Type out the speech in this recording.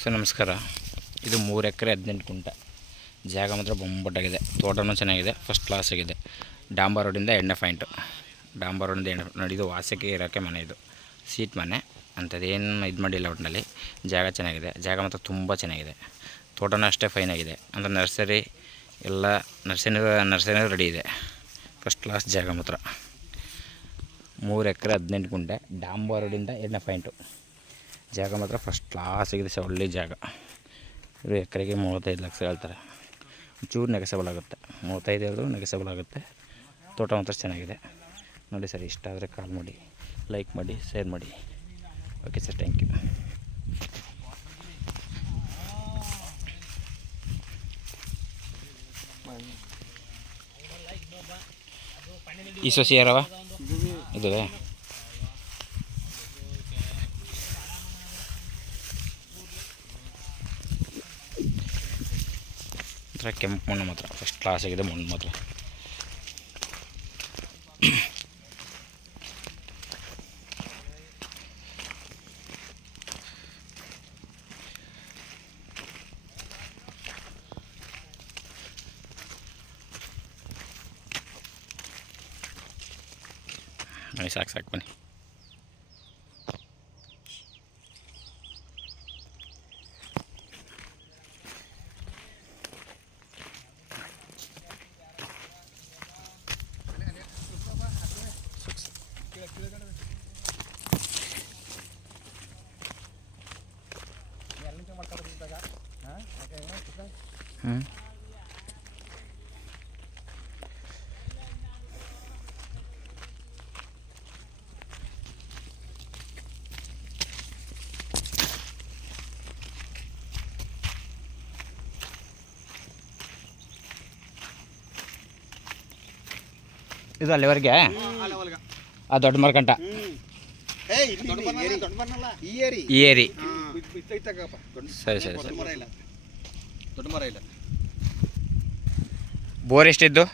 So ನಮಸ್ಕಾರ. ಇದು 3 ಎಕರೆ 18 ಗುಂಟೆ ಜಾಗ ಮಾತ್ರ ಬೊಂಬಟ್ಟಾಗಿದೆ. ತೋಟನೂ ಚೆನ್ನಾಗಿದೆ, ಫಸ್ಟ್ ಕ್ಲಾಸ್ ಆಗಿದೆ. ಡಾಂಬರ್ ರೋಡಿಂದ ಎಣ್ಣೆ ಪಾಯಿಂಟು, ಡಾಂಬರ್ ರೋಡಿಂದ ಎಣ್ಣೆ ನೋಡಿದ್ದು ವಾಸಕ್ಕೆ ಇರೋಕ್ಕೆ ಮನೆ. ಇದು ಸೀಟ್ ಮನೆ ಅಂಥದ್ದೇನು ಇದು ಮಾಡಿಲ್ಲ. ಒಟ್ಟಿನಲ್ಲಿ ಜಾಗ ಚೆನ್ನಾಗಿದೆ, ಜಾಗ ಮಾತ್ರ ತುಂಬ ಚೆನ್ನಾಗಿದೆ. ತೋಟನೂ ಅಷ್ಟೇ ಫೈನ್ ಆಗಿದೆ. ಅಂದರೆ ನರ್ಸರಿ ಎಲ್ಲ ನರ್ಸರಿ ರೆಡಿ ಇದೆ. ಫಸ್ಟ್ ಕ್ಲಾಸ್ ಜಾಗ ಮಾತ್ರ. 3 ಎಕರೆ 18 ಗುಂಟೆ ಡಾಂಬರ್ ರೋಡಿಂದ ಎಣ್ಣೆ ಪಾಯಿಂಟು ಜಾಗ ಮಾತ್ರ ಫಸ್ಟ್ ಕ್ಲಾಸ್ ಆಗಿದೆ. ಒಳ್ಳೆ ಜಾಗ. ಇವರು ಎಕರೆಗೆ 35 ಲಕ್ಷ ಹೇಳ್ತಾರೆ. ಚೂರು ನೆಗೆಸಬಲ್ ಆಗುತ್ತೆ, 35 ಹೇಳಿದ್ರು ನೆಗೆಸಬಲ್ ಆಗುತ್ತೆ. ತೋಟ ಮಾತ್ರ ಚೆನ್ನಾಗಿದೆ ನೋಡಿ ಸರ್. ಇಷ್ಟ ಆದರೆ ಕಾಲ್ ಮಾಡಿ, ಲೈಕ್ ಮಾಡಿ, ಶೇರ್ ಮಾಡಿ. Okay sir, thank you. ಈ ಸೊಸಿ ಯಾರವ ಇದುವೇ? ಕೆಂಪು ಮಣ್ಣು ಮಾತ್ರ ಫಸ್ಟ್ ಕ್ಲಾಸ್ ಆಗಿದೆ. ಮಣ್ಣು ಮಾತ್ರ ಬನ್ನಿ, ಸಾಕು ಬನ್ನಿ. ಇದು ಅಲ್ಲಿವರೆಗೆ ಆ ದೊಡ್ಡ ಮರಕಂಟ ಈ ಏರಿ. ಸರಿ ಸರಿ ಸರಿ. ದೊಡ್ಡ ಮರ ಇಲ್ಲ. ಬೋರ್ ಎಷ್ಟಿದ್ದು?